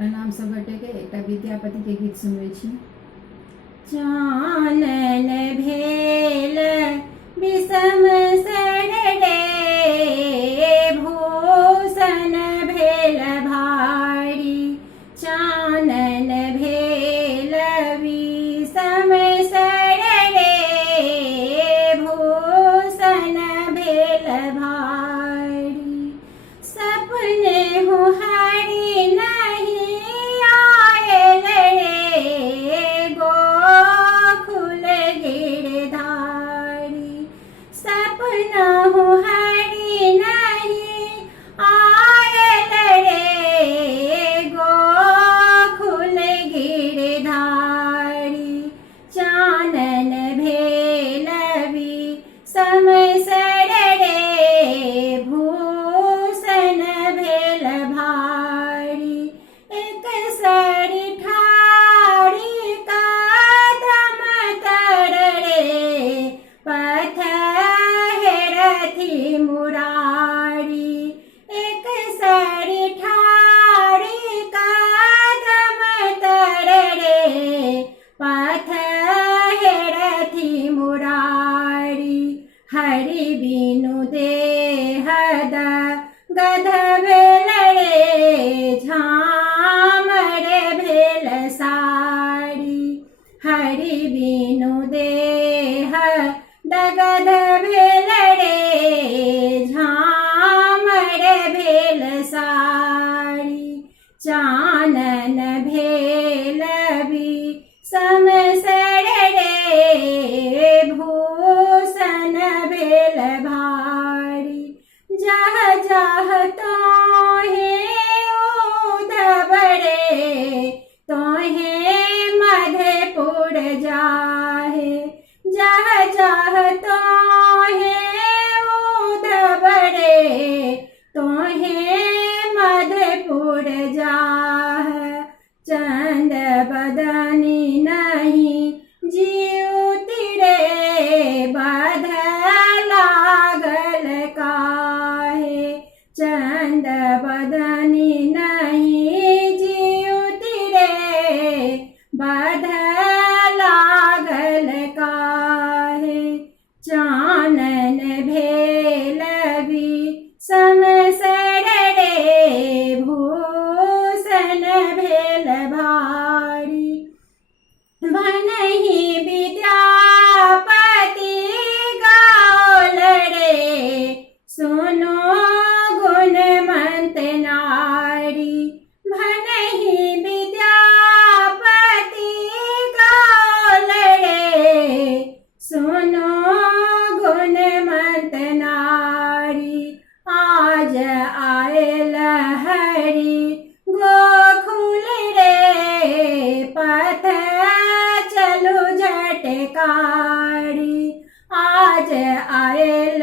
प्रणाम सब गोटे के एक विद्यापति के गीत सुनवे छी। चानन भेल विषम सरडे भूषण भेल भारी। चानन भेल विषम सरडे भूषण भेल भारी। सपने हुहारी नहीं आयल रे गोकुल गिरधारी। सपना हुहारी नहीं आयल रे गोकुल गिरधारी। चानन भेल विषम सरडे भूषण भेल भारी। एक सरी ठाड़ी कदम तरड़े पथ हेरथी मुरारी। एक सरी ठाड़ी कदम तरड़े पथ हेरथी मुरारी। हरि बिनु देहद गध भेल रे झामर भेल सारी। हरि बिनु देह दगध भेल रे झामर भेल सारी। चानन भेल विषम सरडे भूषण भेल भारी। जह जह तोहे उधबरे तोहे मधेपुर जाहे। जह जह तोहे उधबरे तोहे मधेपुर जाह। चंद बदनी नहीं जीवती रे बध लागल काहे। चंद बदनी नहीं जीवती रे बध लागल काहे। चानन भेल विषम सरडे भूषण भेल भारी। भनहि विद्यापति गाओल रे सुनो गुणवंत नारी। भनहि विद्यापति गाओल रे सुनो गुणवंत नारी। आज आयल हरि गोकुल रे पथ चलु झटकारी। आज आयल